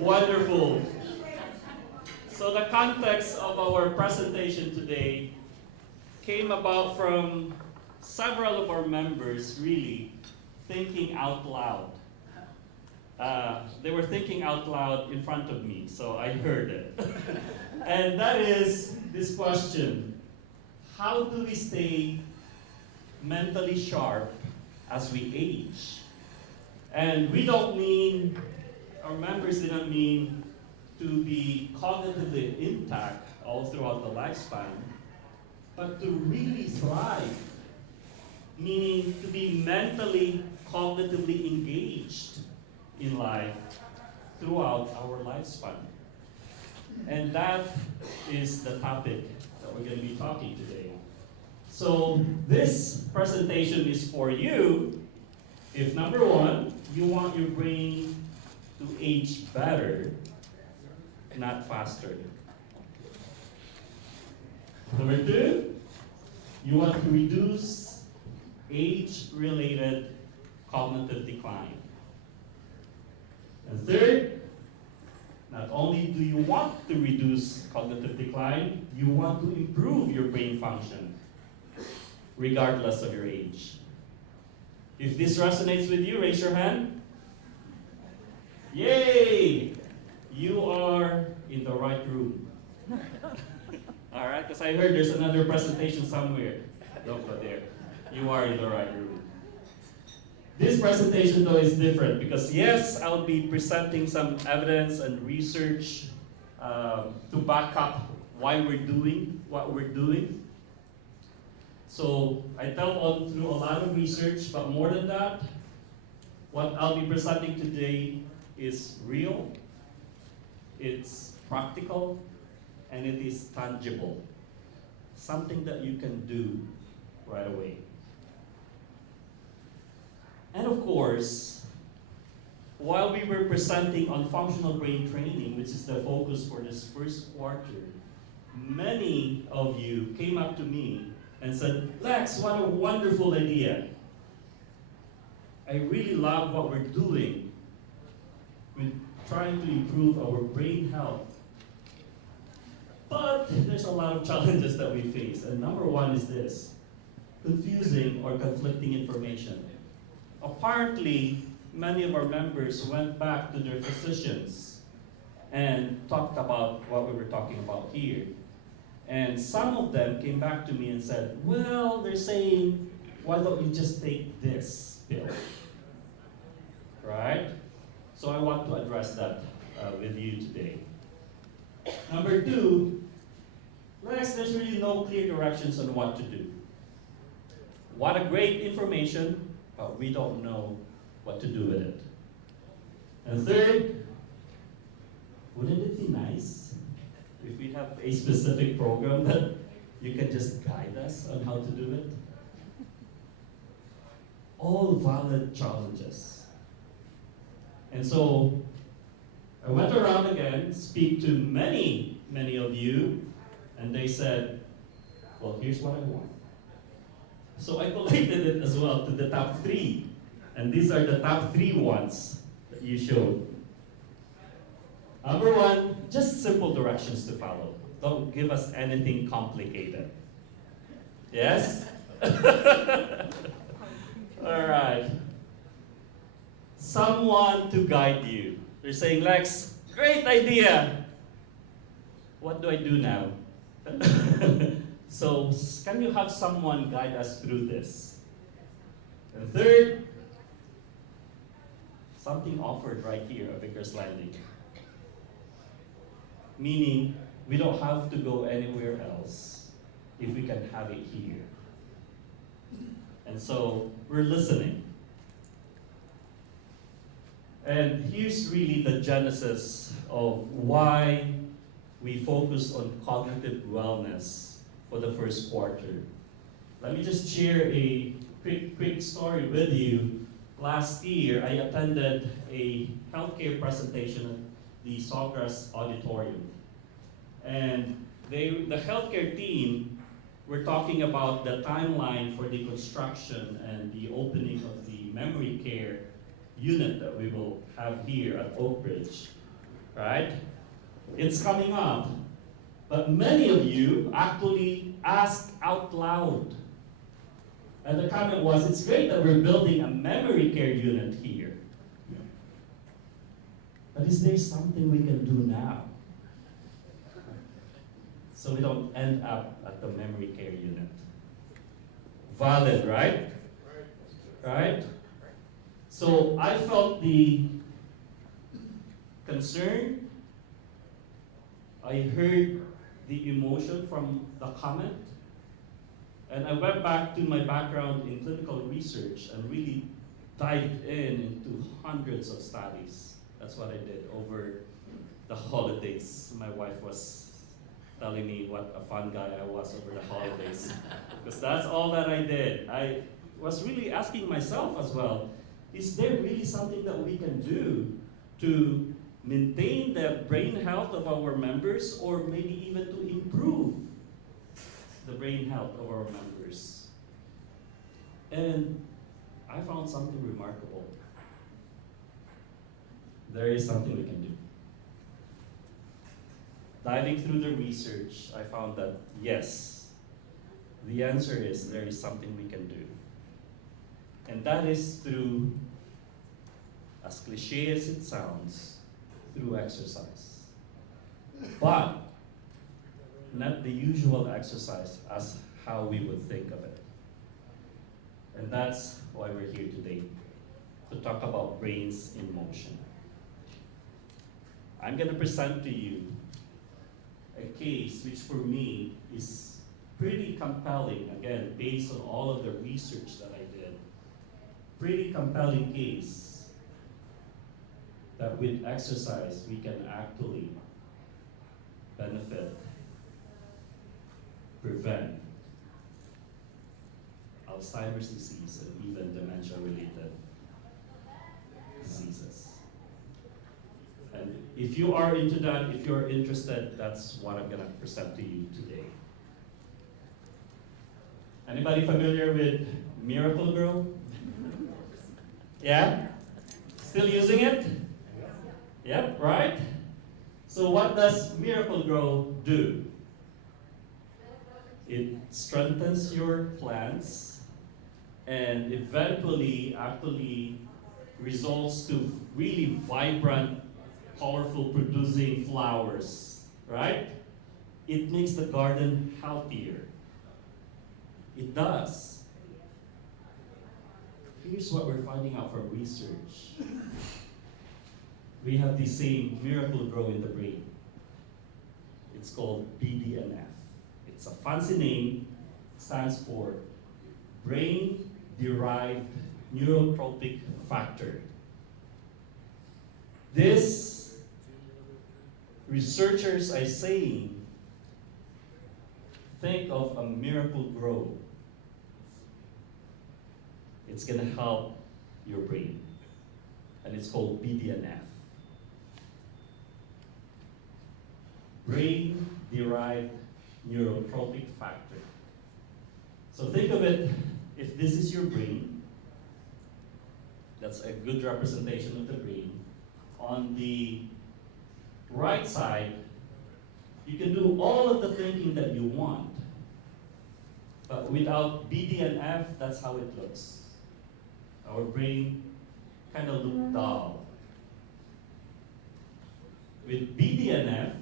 Wonderful. So the context of our presentation today came about from several of our members really thinking out loud. They were thinking out loud in front of me, so I heard it. And that is this question: how do we stay mentally sharp as we age? And we don't mean, our members didn't mean to be cognitively intact all throughout the lifespan, but to really thrive, meaning to be mentally, cognitively engaged in life throughout our lifespan. And that is the topic that we're going to be talking today. So this presentation is for you if, number one, you want your brain to age better, not faster. Number two, you want to reduce age-related cognitive decline. And third, not only do you want to reduce cognitive decline, you want to improve your brain function, regardless of your age. If this resonates with you, raise your hand. Yay! You are in the right room. All right, because I heard there's another presentation somewhere. Don't go there. You are in the right room. This presentation, though, is different because, yes, I'll be presenting some evidence and research to back up why we're doing what we're doing. So I delved on through a lot of research, but more than that, what I'll be presenting today is real, it's practical, and it is tangible. Something that you can do right away. And of course, while we were presenting on functional brain training, which is the focus for this first quarter, many of you came up to me and said, "Lex, what a wonderful idea. I really love what we're doing with trying to improve our brain health. But there's a lot of challenges that we face. And number one is this: confusing or conflicting information." Apparently, many of our members went back to their physicians and talked about what we were talking about here. And some of them came back to me and said, "Well, they're saying, why don't you just take this pill?" Right? So I want to address that with you today. Number two, Lex, there's really no clear directions on what to do. What a great information, but we don't know what to do with it. And third, wouldn't it be nice if we have a specific program that you can just guide us on how to do it? All valid challenges. And so I went around again, speak to many of you, and they said, "Well, here's what I want." So I collated it as well to the top 3. And these are the top 3 ones that you showed. Number one, just simple directions to follow. Don't give us anything complicated. Yes? All right. Someone to guide you. They're saying, "Lex, great idea. What do I do now?" So can you have someone guide us through this? And third, something offered right here at Vickers Landing. Meaning, we don't have to go anywhere else if we can have it here. And so, we're listening. And here's really the genesis of why we focus on cognitive wellness for the first quarter. Let me just share a quick story with you. Last year, I attended a healthcare presentation at the Sawgrass Auditorium. And the healthcare team were talking about the timeline for the construction and the opening of the memory care unit that we will have here at Oak Ridge. right? It's coming up. But many of you actually asked out loud. And the comment was, it's great that we're building a memory care unit here. But is there something we can do now? So we don't end up at the memory care unit. Valid, right? Right? So I felt the concern. I heard the emotion from the comment. And I went back to my background in clinical research and really dived into hundreds of studies. That's what I did over the holidays. My wife was telling me what a fun guy I was over the holidays. Because that's all that I did. I was really asking myself as well, is there really something that we can do to maintain the brain health of our members, or maybe even to improve the brain health of our members? And I found something remarkable. There is something we can do. Diving through the research, I found that yes, the answer is there is something we can do. And that is through, as cliche as it sounds, through exercise. But not the usual exercise as how we would think of it. And that's why we're here today, to talk about brains in motion. I'm going to present to you a case which for me is pretty compelling, again, based on all of the research that I did. Pretty compelling case that with exercise we can actually benefit, prevent Alzheimer's disease and even dementia-related diseases. And if you are into that, if you're interested, that's what I'm going to present to you today. Anybody familiar with Miracle-Gro? Yeah? Still using it? Yep, right? So what does Miracle-Gro do? It strengthens your plants and eventually actually results to really vibrant, colorful producing flowers, right? It makes the garden healthier. It does. Here's what we're finding out from research. We have the same Miracle-Gro in the brain. It's called BDNF. It's a fancy name, stands for Brain-Derived Neurotrophic Factor. This, researchers are saying, think of a Miracle-Gro. It's going to help your brain. And it's called BDNF. Brain-derived neurotrophic factor. So think of it, if this is your brain, that's a good representation of the brain. On the right side, you can do all of the thinking that you want. But without BDNF, that's how it looks. Our brain kind of looks dull. With BDNF,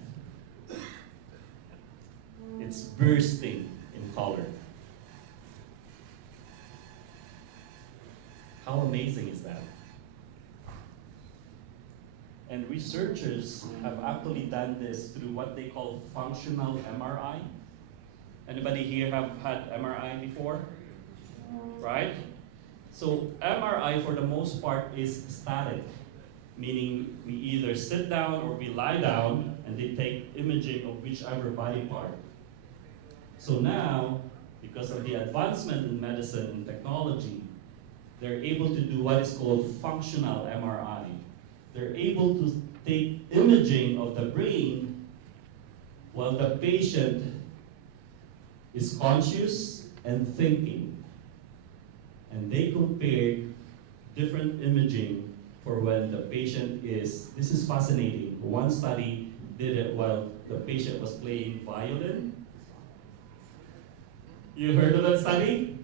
it's bursting in color. How amazing is that? And researchers have actually done this through what they call functional MRI. Anybody here have had MRI before? Right? So MRI for the most part is static, meaning we either sit down or we lie down and they take imaging of whichever body part. So now, because of the advancement in medicine and technology, they're able to do what is called functional MRI. They're able to take imaging of the brain while the patient is conscious and thinking. And they compare different imaging for when the patient is, this is fascinating. One study did it while the patient was playing violin. You heard of that study?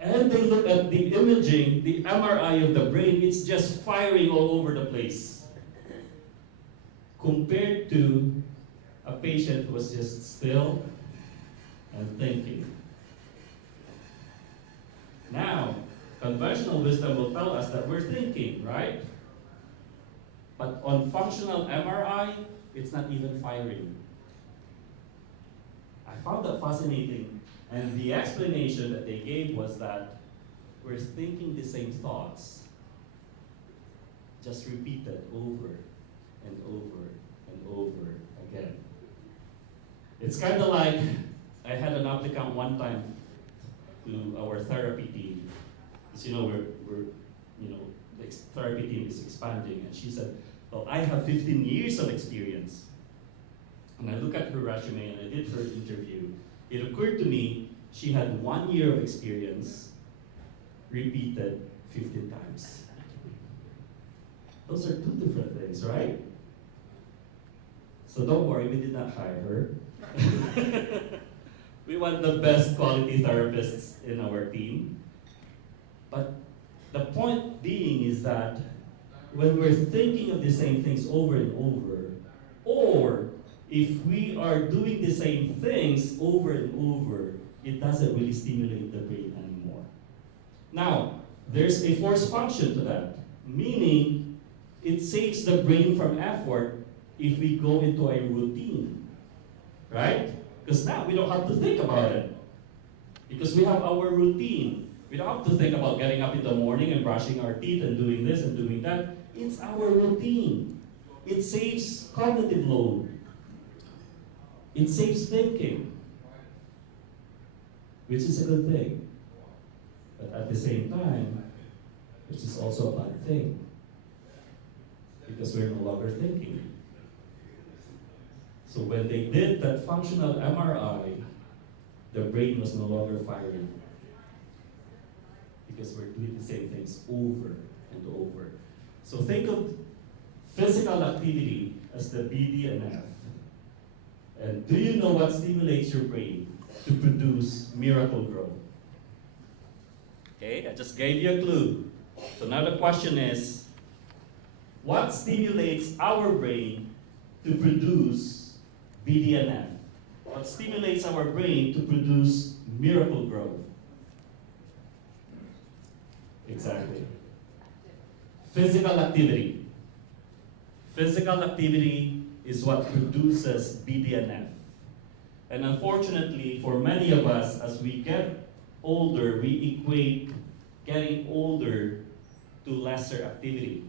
And they look at the imaging, the MRI of the brain, it's just firing all over the place. Compared to a patient who was just still and thinking. Now, conventional wisdom will tell us that we're thinking, right? But on functional MRI, it's not even firing. I found that fascinating. And the explanation that they gave was that we're thinking the same thoughts, just repeated over and over and over again. It's kind of like, I had an applicant one time to our therapy team. Because the therapy team is expanding, and she said, well, I have 15 years of experience. And I look at her resume and I did her interview. It occurred to me she had 1 year of experience, repeated 15 times. Those are two different things, right? So don't worry, we did not hire her. We want the best quality therapists in our team. But the point being is that when we're thinking of the same things over and over, or if we are doing the same things over and over, it doesn't really stimulate the brain anymore. Now, there's a force function to that, meaning it saves the brain from effort if we go into a routine, right? Because now we don't have to think about it. Because we have our routine. We don't have to think about getting up in the morning and brushing our teeth and doing this and doing that. It's our routine. It saves cognitive load. It saves thinking, which is a good thing. But at the same time, which is also a bad thing, because we're no longer thinking. So when they did that functional MRI, the brain was no longer firing, because we're doing the same things over and over. So think of physical activity as the BDNF. And do you know what stimulates your brain to produce miracle growth? Okay, I just gave you a clue. So now the question is, what stimulates our brain to produce BDNF? What stimulates our brain to produce miracle growth? Exactly. Physical activity. Physical activity is what produces BDNF. And unfortunately, for many of us, as we get older, we equate getting older to lesser activity.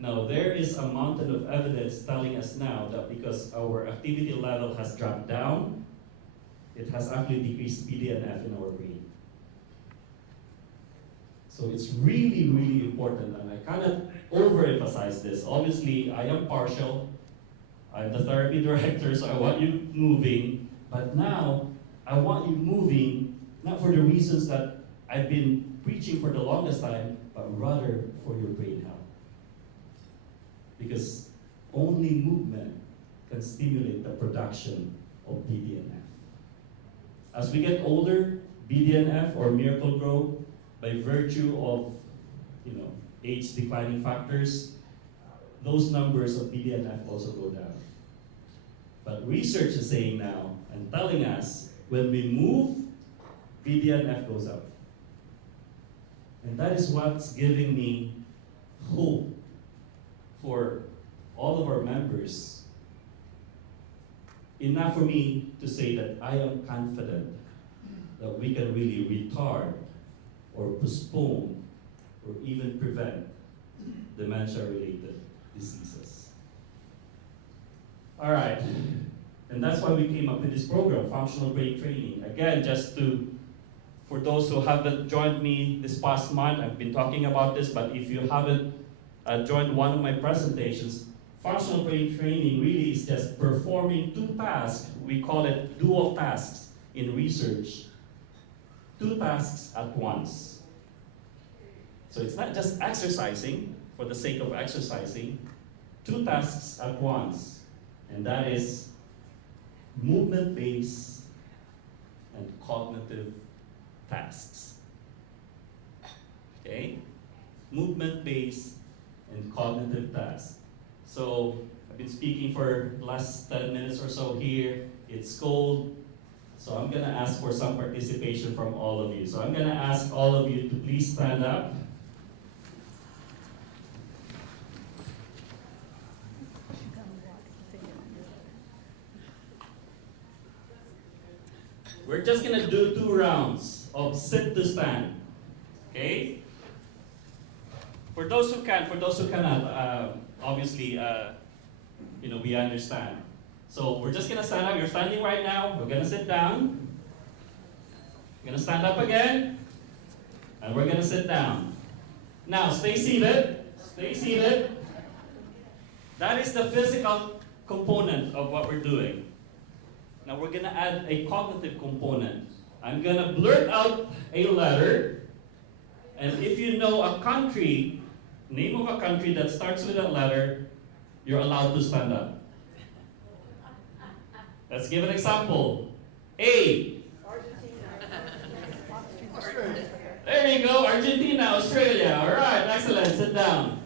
Now, there is a mountain of evidence telling us now that because our activity level has dropped down, it has actually decreased BDNF in our brain. So it's really, really important, and I cannot overemphasize this. Obviously, I am partial. I'm the therapy director, so I want you moving. But now, I want you moving, not for the reasons that I've been preaching for the longest time, but rather for your brain health. Because only movement can stimulate the production of BDNF. As we get older, BDNF or miracle growth, by virtue of age declining factors, those numbers of BDNF also go down. But research is saying now and telling us when we move, BDNF goes up. And that is what's giving me hope for all of our members. Enough for me to say that I am confident that we can really retard or postpone or even prevent dementia-related diseases. All right, and that's why we came up with this program, Functional Brain Training. Again, for those who haven't joined me this past month, I've been talking about this, but if you haven't joined one of my presentations, Functional Brain Training really is just performing two tasks. We call it dual tasks in research. Two tasks at once. So it's not just exercising for the sake of exercising, two tasks at once, and that is movement-based and cognitive tasks. Okay? Movement-based and cognitive tasks. So I've been speaking for the last 10 minutes or so here. It's cold, so I'm going to ask for some participation from all of you. So I'm going to ask all of you to please stand up. We're just going to do 2 rounds of sit to stand. Okay? For those who can, for those who cannot, obviously, we understand. So we're just going to stand up. You're standing right now. We're going to sit down. We're going to stand up again. And we're going to sit down. Now, stay seated. Stay seated. That is the physical component of what we're doing. Now we're going to add a cognitive component. I'm going to blurt out a letter. And if you know a country, name of a country that starts with that letter, you're allowed to stand up. Let's give an example. A. Australia. There you go, Argentina, Australia. All right, excellent. Sit down.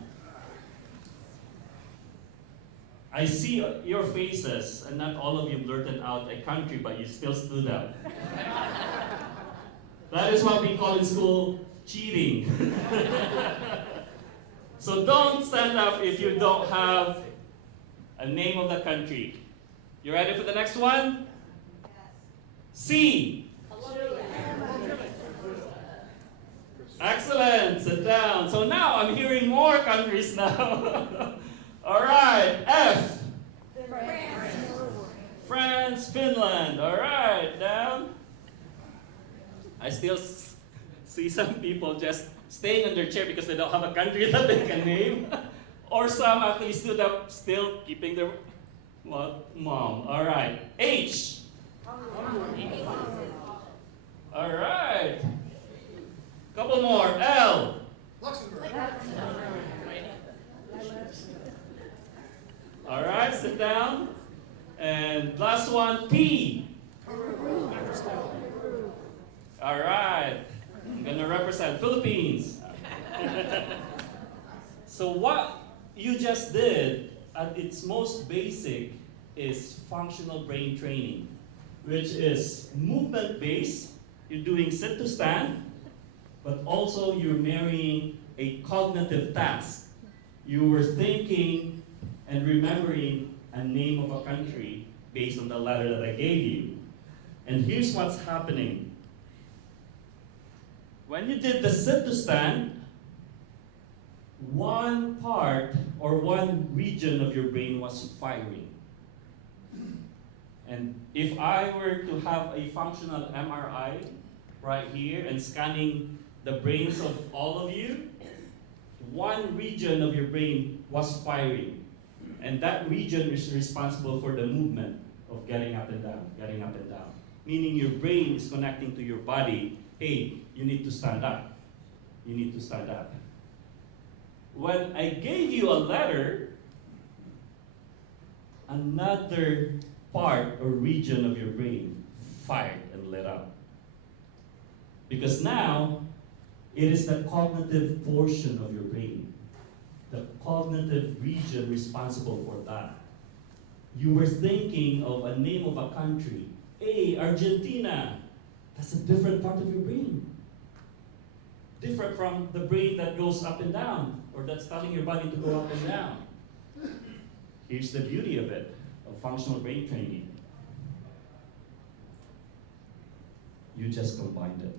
I see your faces, and not all of you blurted out a country, but you still stood up. That is what we call in school cheating. So don't stand up if you don't have a name of the country. You ready for the next one? C. Excellent. Sit down. So now I'm hearing more countries now. All right. F. France, Finland. All right. Down. I still see some people just staying on their chair because they don't have a country that they can name. Or some actually stood up, still keeping their mom. All right. H. All right. Couple more. L. Luxembourg. All right. Sit down. And last one. P. All right. I'm going to represent Philippines. So what you just did at its most basic is functional brain training, which is movement-based. You're doing sit to stand, but also you're marrying a cognitive task. You were thinking and remembering a name of a country based on the letter that I gave you. And here's what's happening. When you did the sit to stand, one part or one region of your brain was firing. And if I were to have a functional MRI right here and scanning the brains of all of you, one region of your brain was firing. And that region is responsible for the movement of getting up and down, getting up and down. Meaning your brain is connecting to your body. Hey, you need to stand up. You need to stand up. When I gave you a letter, another part or region of your brain fired and lit up. Because now, it is the cognitive portion of your brain, the cognitive region responsible for that. You were thinking of a name of a country. Hey, Argentina. That's a different part of your brain. Different from the brain that goes up and down, or that's telling your body to go up and down. Here's the beauty of it, of functional brain training. You just combined it.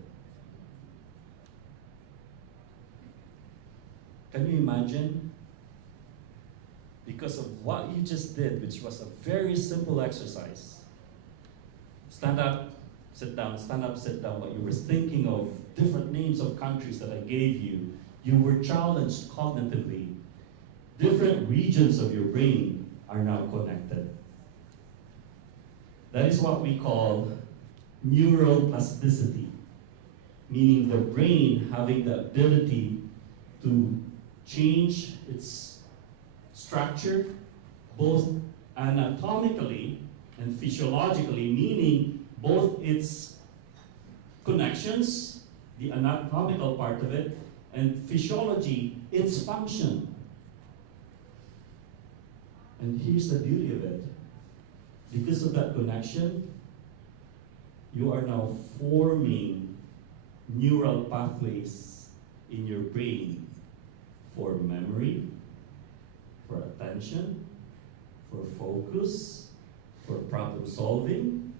Can you imagine? Because of what you just did, which was a very simple exercise. Stand up, sit down, stand up, sit down. But you were thinking of different names of countries that I gave you. You were challenged cognitively. Different regions of your brain are now connected. That is what we call neural plasticity, meaning the brain having the ability to change its structure, both anatomically and physiologically, meaning both its connections, the anatomical part of it, and physiology, its function. And here's the beauty of it. Because of that connection, you are now forming neural pathways in your brain for memory, for attention, for focus, for problem solving.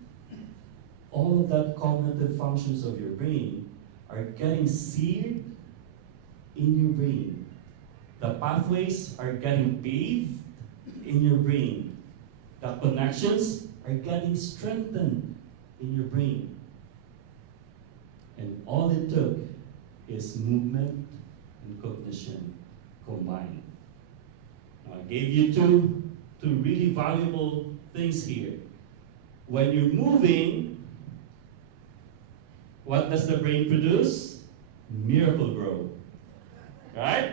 All of that cognitive functions of your brain are getting seared in your brain. The pathways are getting paved in your brain. The connections are getting strengthened in your brain. And all it took is movement and cognition combined. Now, I gave you two really valuable things here. When you're moving, what does the brain produce? Miracle-Gro. Right?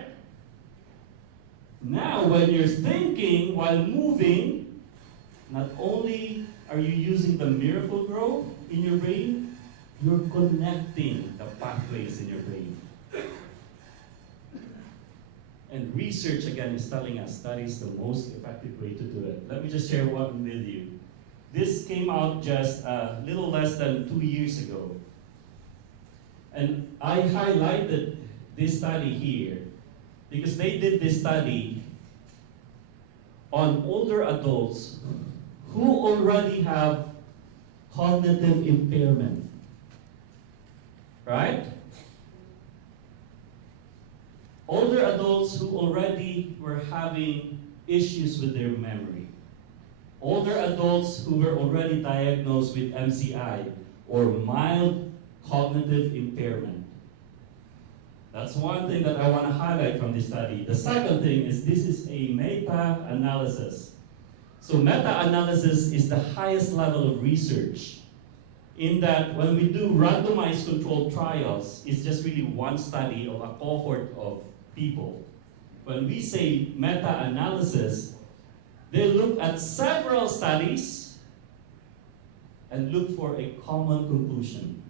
Now, when you're thinking while moving, not only are you using the Miracle-Gro in your brain, you're connecting the pathways in your brain. And research, again, is telling us that is the most effective way to do it. Let me just share one with you. This came out just a little less than 2 years ago. And I highlighted this study here because they did this study on older adults who already have cognitive impairment. Right? Older adults who already were having issues with their memory. Older adults who were already diagnosed with MCI or mild cognitive impairment. That's one thing that I want to highlight from this study. The second thing is this is a meta-analysis. So meta-analysis is the highest level of research in that when we do randomized controlled trials, it's just really one study of a cohort of people. When we say meta-analysis, they look at several studies and look for a common conclusion.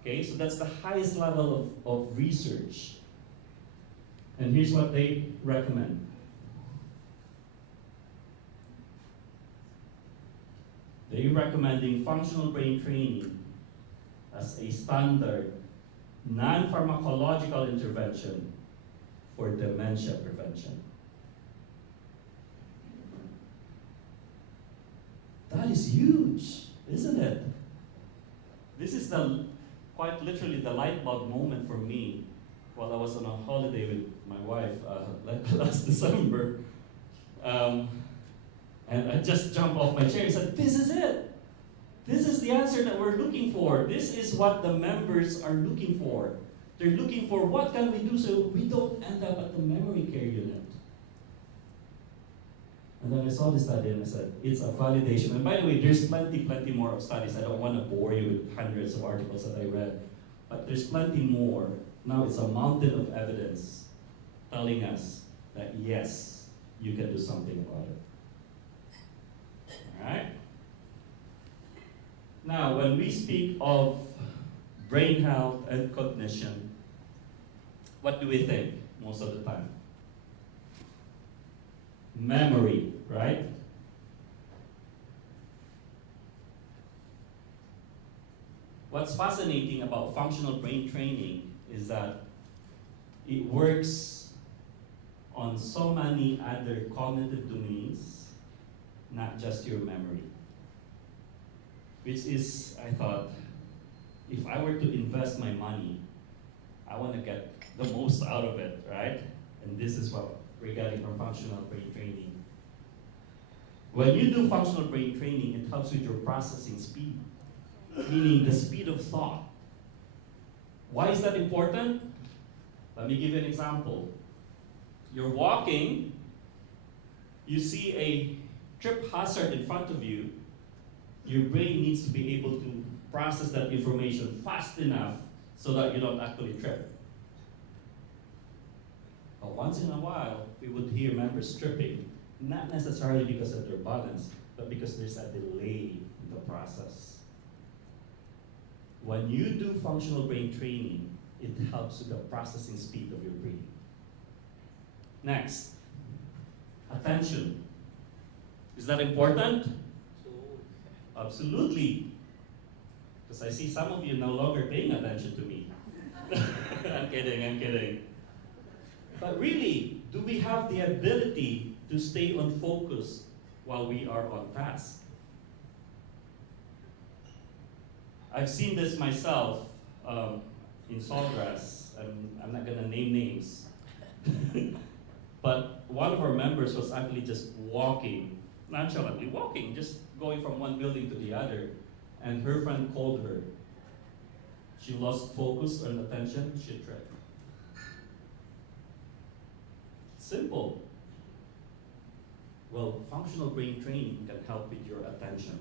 Okay, so that's the highest level of research. And here's what they recommend. They're recommending functional brain training as a standard non-pharmacological intervention for dementia prevention. That is huge, isn't it? This is quite literally the light bulb moment for me while I was on a holiday with my wife last December. And I just jumped off my chair and said, this is it. This is the answer that we're looking for. This is what the members are looking for. They're looking for what can we do so we don't end up at the memory care unit. And then I saw this study and I said, it's a validation. And by the way, there's plenty more of studies. I don't want to bore you with hundreds of articles that I read. But there's plenty more. Now it's a mountain of evidence telling us that yes, you can do something about it. Alright? Now, when we speak of brain health and cognition, what do we think most of the time? Memory, right? What's fascinating about functional brain training is that it works on so many other cognitive domains, not just your memory. Which is, I thought, if I were to invest my money, I want to get the most out of it, right? And this is what we're getting from functional brain training. When you do functional brain training, it helps with your processing speed, meaning the speed of thought. Why is that important? Let me give you an example. You're walking, you see a trip hazard in front of you, your brain needs to be able to process that information fast enough so that you don't actually trip. once in a while, we would hear members tripping, not necessarily because of their balance, but because there's a delay in the process. When you do functional brain training, it helps with the processing speed of your brain. Next, attention. Is that important? Absolutely. Because I see some of you no longer paying attention to me. I'm kidding. But really, do we have the ability to stay on focus while we are on task? I've seen this myself in Sawgrass, and I'm not gonna name names. But one of our members was actually just walking, nonchalantly walking, just going from one building to the other, and her friend called her. She lost focus and attention, she tripped. Simple. Well, functional brain training can help with your attention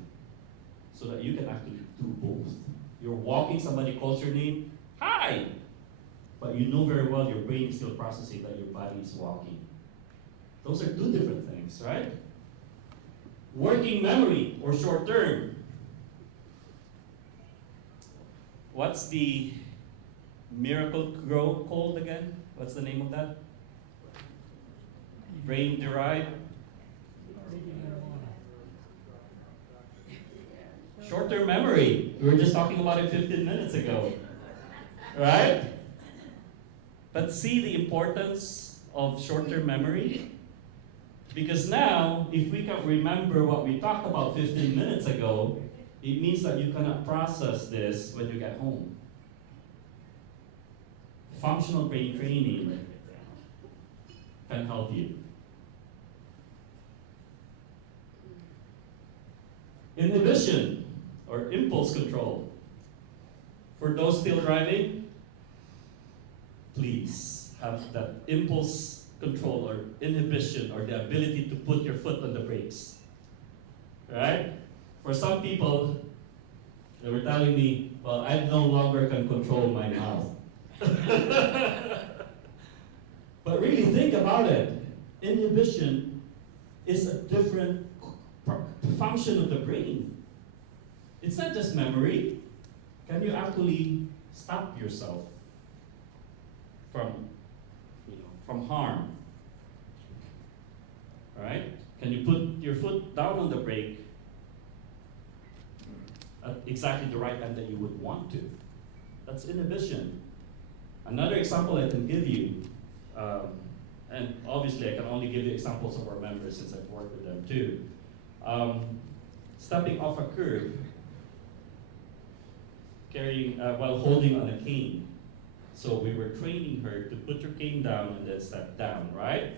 so that you can actually do both. You're walking, somebody calls your name, hi! But you know very well your brain is still processing that your body is walking. Those are two different things, right? Working memory or short term. What's the miracle grow called again? What's the name of that? Brain derived? Short-term memory. We were just talking about it 15 minutes ago. Right? But see the importance of short-term memory? Because now, if we can remember what we talked about 15 minutes ago, it means that you cannot process this when you get home. Functional brain training can help you. Inhibition or impulse control. For those still driving, please have that impulse control or inhibition or the ability to put your foot on the brakes. Right? For some people, they were telling me, well, I no longer can control my mouth. But really think about it. Inhibition is a different function of the brain. It's not just memory. Can you actually stop yourself from harm? All right? Can you put your foot down on the brake at exactly the right time that you would want to? That's inhibition. Another example I can give you, and obviously I can only give you examples of our members since I've worked with them too. Stepping off a curb, while holding on a cane. So we were training her to put your cane down and then step down, right?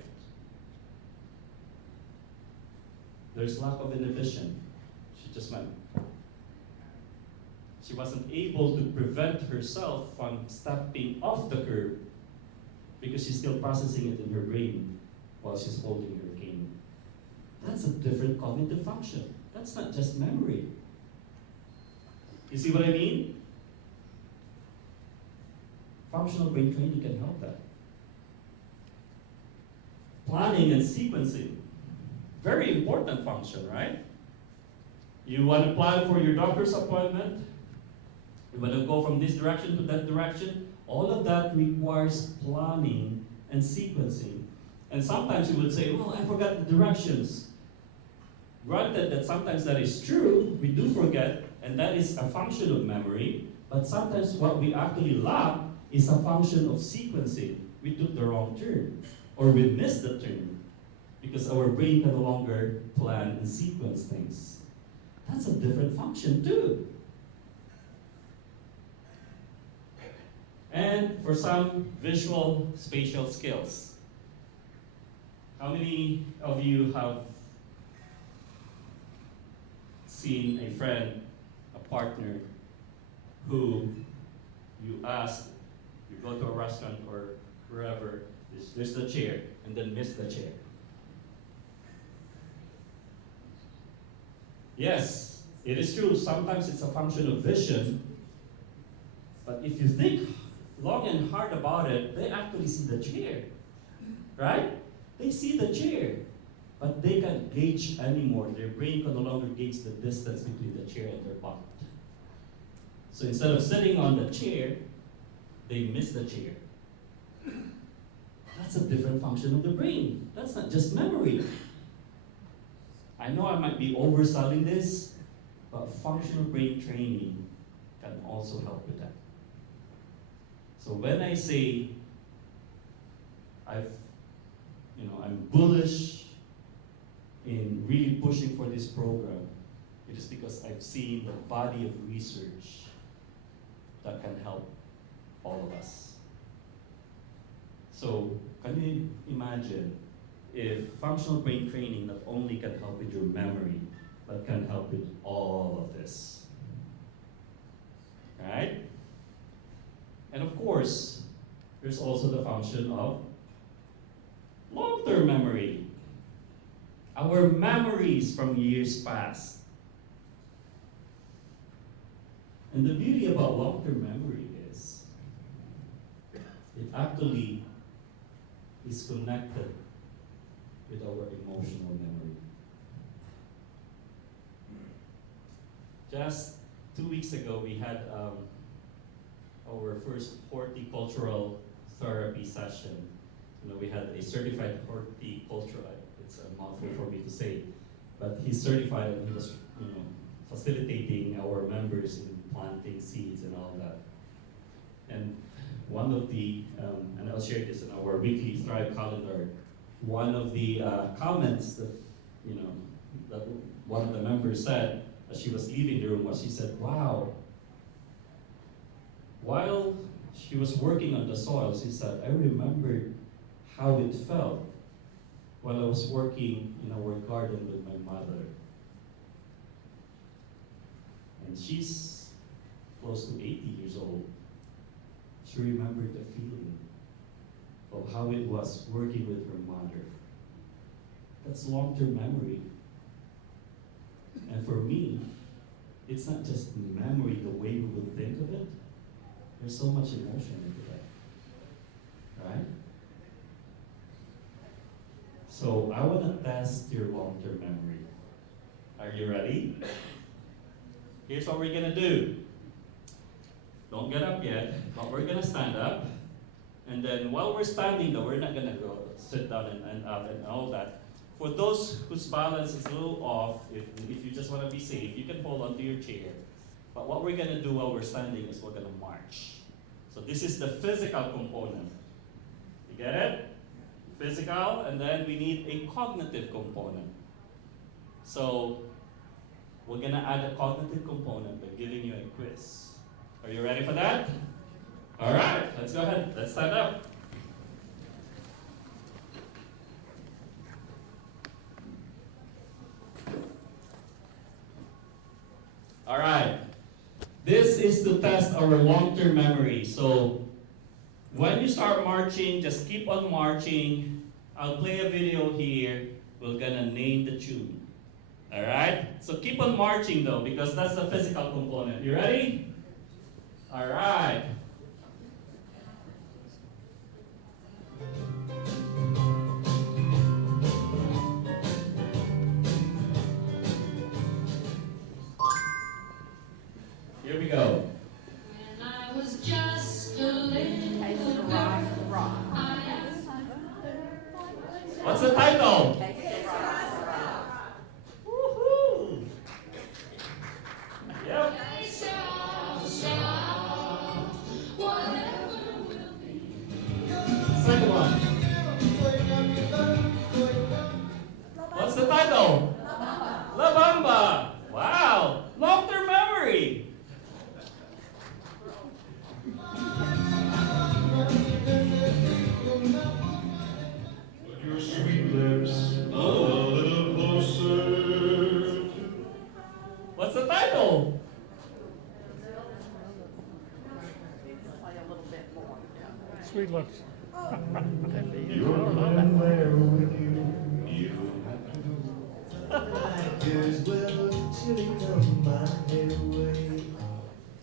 There's lack of inhibition. She just went. She wasn't able to prevent herself from stepping off the curb because she's still processing it in her brain while she's holding her cane. That's a different cognitive function. That's not just memory. You see what I mean? Functional brain training can help that. Planning and sequencing. Very important function, right? You want to plan for your doctor's appointment. You want to go from this direction to that direction. All of that requires planning and sequencing. And sometimes you would say, well, I forgot the directions. Granted that sometimes that is true, we do forget, and that is a function of memory, but sometimes what we actually lack is a function of sequencing. We took the wrong turn, or we missed the turn, because our brain can no longer plan and sequence things. That's a different function too. And for some, visual spatial skills. How many of you have seen a friend, a partner, who you ask, you go to a restaurant or wherever, there's the chair, and then miss the chair? Yes, it is true. Sometimes it's a function of vision, but if you think long and hard about it, they actually see the chair. right? They see the chair, but they can't gauge anymore. Their brain can no longer gauge the distance between the chair and their butt. So instead of sitting on the chair, they miss the chair. That's a different function of the brain. That's not just memory. I know I might be overselling this, but functional brain training can also help with that. So when I say I'm bullish in really pushing for this program, it is because I've seen the body of research that can help all of us. So can you imagine if functional brain training not only can help with your memory, but can help with all of this? Right? And of course, there's also the function of long-term memory. Our memories from years past. And the beauty about long-term memory is it actually is connected with our emotional memory. Just 2 weeks ago, we had our first horticultural therapy session. We had a certified horticultural, it's a mouthful for me to say, but he's certified and he was facilitating our members in planting seeds and all that. And one of the, and I'll share this in our weekly Thrive calendar, one of the comments that, that one of the members said as she was leaving the room was, she said, wow, while she was working on the soil, she said, I remembered how it felt while I was working in our garden with my mother. And she's close to 80 years old. She remembered the feeling of how it was working with her mother. That's long-term memory. And for me, it's not just memory the way we would think of it. There's so much emotion into that, right? So I want to test your long-term memory. Are you ready? Here's what we're going to do. Don't get up yet, but we're going to stand up. And then while we're standing, though, we're not going to go sit down and up and all that. For those whose balance is a little off, if you just want to be safe, you can hold onto your chair. But what we're going to do while we're standing is we're going to march. So this is the physical component. You get it? Physical, and then we need a cognitive component. So we're going to add a cognitive component by giving you a quiz. Are you ready for that? All right, let's go ahead. Let's stand up. All right. This is to test our long-term memory. So when you start marching, just keep on marching. I'll play a video here. We're gonna name the tune. All right? So keep on marching though, because that's the physical component. You ready? All right. Here we go. When I was just a little girl, What's the title? Woohoo! Yep. I shall, whatever will be. Second one. What's the title? La Bamba. Wow. Long-term memory. Your sweet lips a little closer. What's the title? Sweet lips. Your man there with you. You have to do.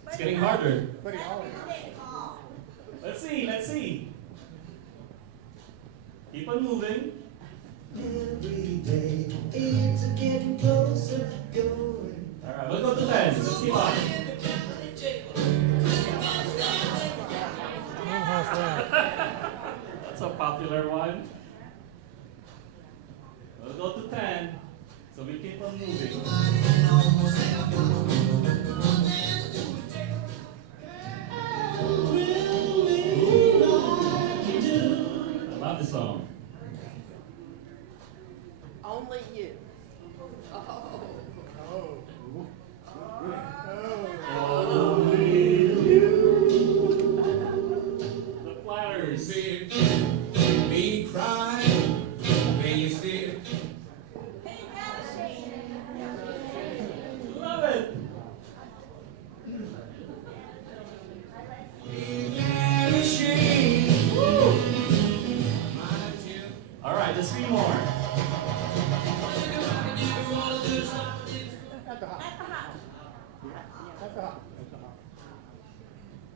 It's getting harder. Let's see. Keep on moving. Every day it's getting closer, going. All right, we'll go to 10. Let's keep on. How's that? That's a popular one. We'll go to 10. So we keep on moving. I love the song. Only you. The Platters. Me cry when you see it. Love it. All right, just three more. At the hop. At the hop.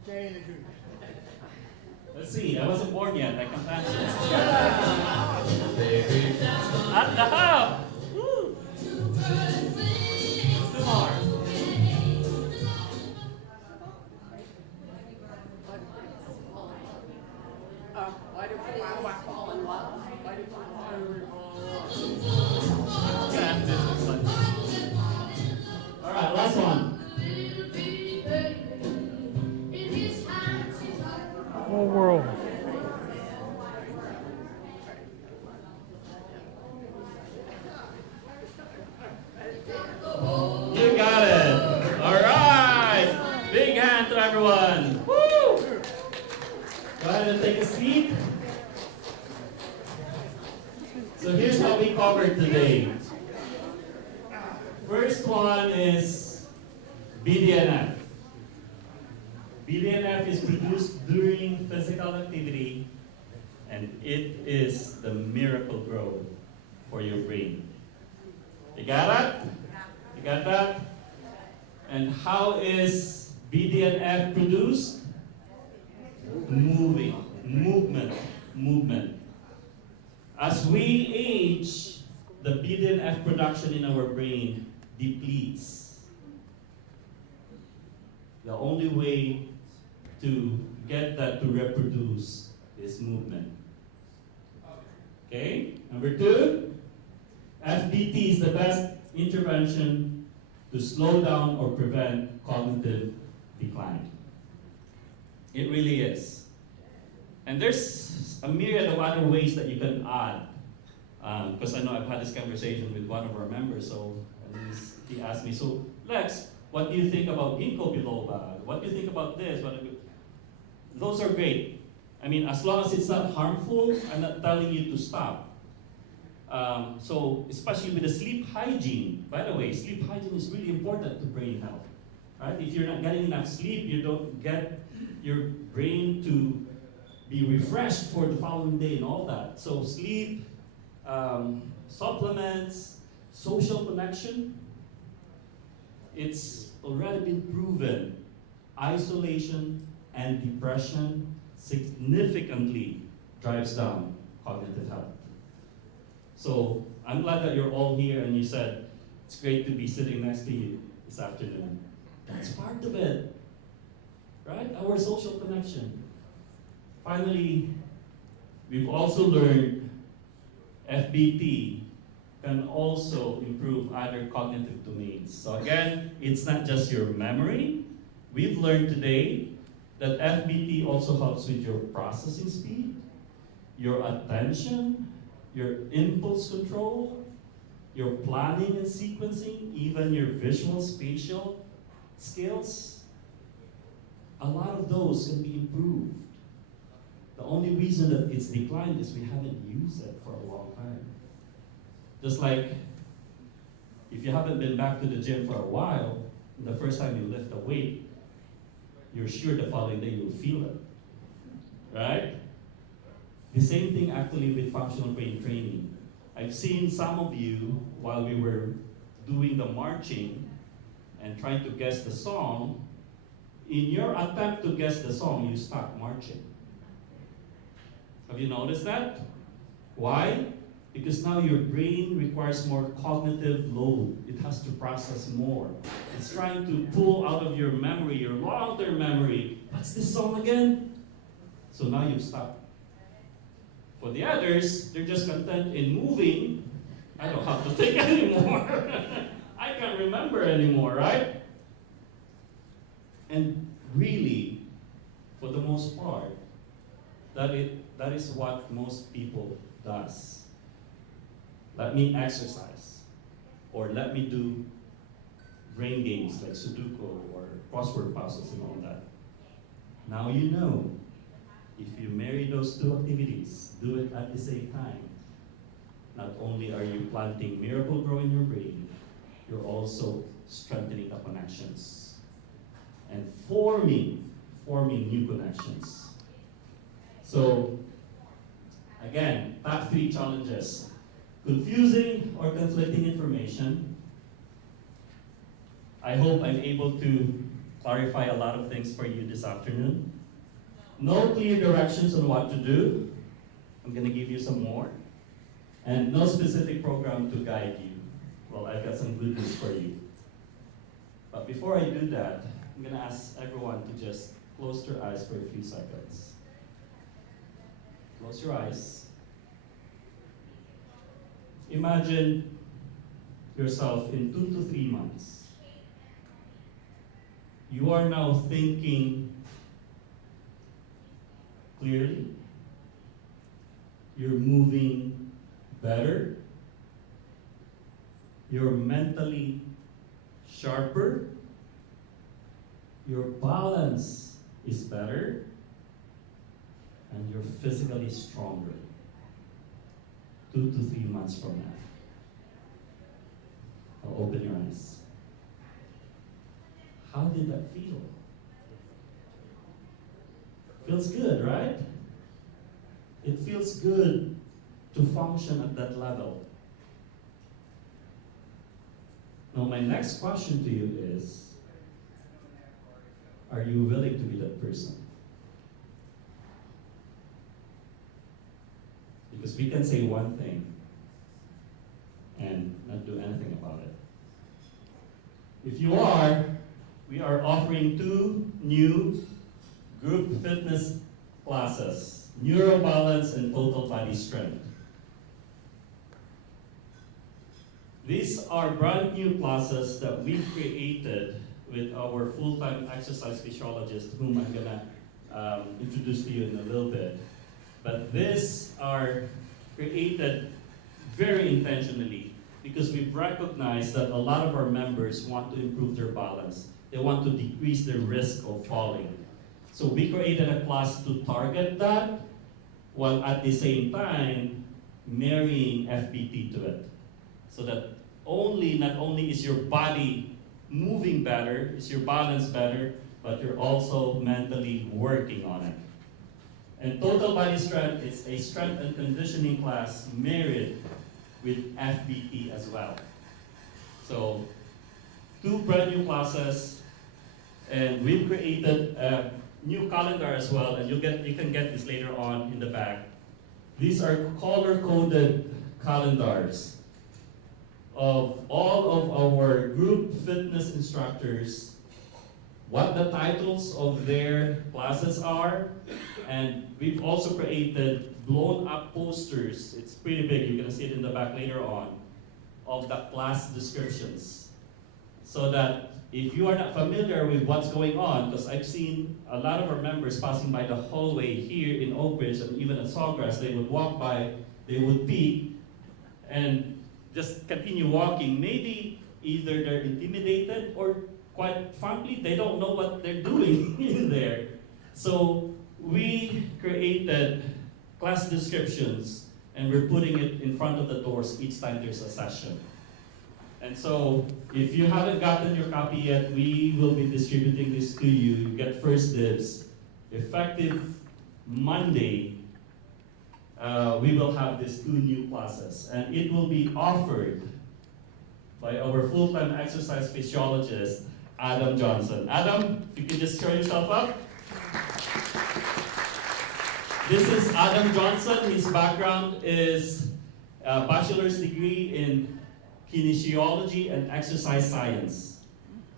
Jane and Judy. Let's see, I wasn't born yet. I can dance it. At the hub. Woo. Two more. Why do flowers fall in love? Why do flowers Yeah, this is fun. All right, last one. Whole world. You got it. All right. Big hand to everyone. Woo. Go ahead and take a seat. So here's what we covered today. First one is BDNF. BDNF is produced during physical activity, and it is the miracle grow for your brain. You got that? You got that? And how is BDNF produced? Movement. As we age, the BDNF production in our brain depletes. The only way to get that to reproduce is movement. Okay? Number two, FBT is the best intervention to slow down or prevent cognitive decline. It really is. And there's a myriad of other ways that you can add. Because I know I've had this conversation with one of our members, so he asked me, so Lex, what do you think about ginkgo biloba? What do you think about this? Those are great. I mean, as long as it's not harmful, I'm not telling you to stop. So, especially with the sleep hygiene. By the way, sleep hygiene is really important to brain health. Right? If you're not getting enough sleep, you don't get your brain to be refreshed for the following day and all that. So sleep, supplements, social connection, it's already been proven. Isolation and depression significantly drives down cognitive health. So I'm glad that you're all here and you said, it's great to be sitting next to you this afternoon. That's part of it, right? Our social connection. Finally, we've also learned FBT can also improve other cognitive domains. So again, it's not just your memory. We've learned today that FBT also helps with your processing speed, your attention, your impulse control, your planning and sequencing, even your visual spatial skills. A lot of those can be improved. The only reason that it's declined is we haven't used it for a long time. Just like if you haven't been back to the gym for a while, the first time you lift a weight, you're sure the following day you'll feel it. Right? The same thing actually with functional brain training. I've seen some of you, while we were doing the marching and trying to guess the song, in your attempt to guess the song, you start marching. Have you noticed that? Why? Because now your brain requires more cognitive load. It has to process more. It's trying to pull out of your memory, your long-term memory. What's this song again? So now you've stopped. For the others, they're just content in moving. I don't have to think anymore. I can't remember anymore, right? And really, for the most part, that is what most people does. Let me exercise, or let me do brain games like Sudoku or crossword puzzles and all that. Now you know, if you marry those two activities, do it at the same time. Not only are you planting miracle grow in your brain, you're also strengthening the connections and forming new connections. So, again, top 3 challenges. Confusing or conflicting information. I hope I'm able to clarify a lot of things for you this afternoon. No clear directions on what to do. I'm going to give you some more. And no specific program to guide you. Well, I've got some good news for you. But before I do that, I'm going to ask everyone to just close their eyes for a few seconds. Close your eyes. Imagine yourself in 2 to 3 months. You are now thinking clearly. You're moving better. You're mentally sharper. Your balance is better. And you're physically stronger. 2 to 3 months from now. Now open your eyes. How did that feel? Feels good, right? It feels good to function at that level. Now my next question to you is, are you willing to be that person? Because we can say one thing and not do anything about it. If you are, we are offering 2 new group fitness classes, Neuro Balance and Total Body Strength. These are brand new classes that we created with our full-time exercise physiologist, whom I'm gonna introduce to you in a little bit. But these are created very intentionally because we've recognized that a lot of our members want to improve their balance. They want to decrease their risk of falling. So we created a class to target that, while at the same time marrying FBT to it. So that not only is your body moving better, is your balance better, but you're also mentally working on it. And Total Body Strength is a strength and conditioning class married with FBT as well. So 2 brand new classes, and we've created a new calendar as well, and you can get this later on in the back. These are color-coded calendars of all of our group fitness instructors, what the titles of their classes are, and we've also created blown-up posters. It's pretty big, you're gonna see it in the back later on, of the class descriptions. So that if you are not familiar with what's going on, because I've seen a lot of our members passing by the hallway here in Oak Ridge and even at Sawgrass, they would walk by, they would peek, and just continue walking. Maybe either they're intimidated or quite frankly, they don't know what they're doing in there. So we created class descriptions and we're putting it in front of the doors each time there's a session. And so if you haven't gotten your copy yet, we will be distributing this to you. You get first dibs. Effective Monday, we will have these 2 new classes. And it will be offered by our full-time exercise physiologist, Adam Johnson. Adam, if you can just show yourself up. This is Adam Johnson. His background is a bachelor's degree in kinesiology and exercise science.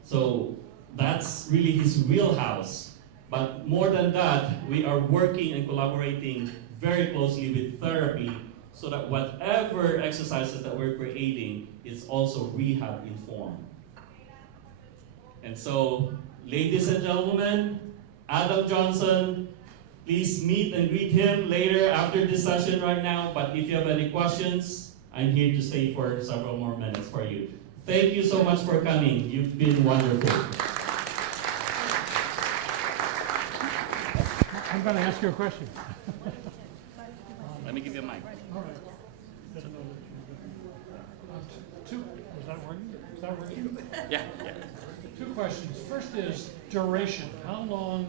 So that's really his wheelhouse. But more than that, we are working and collaborating very closely with therapy so that whatever exercises that we're creating is also rehab informed. And so, ladies and gentlemen, Adam Johnson, please meet and greet him later after this session right now. But if you have any questions, I'm here to stay for several more minutes for you. Thank you so much for coming. You've been wonderful. I'm going to ask you a question. Let me give you a mic. All right. Two, is that working? Is that working? Yeah. Two questions. First is duration. How long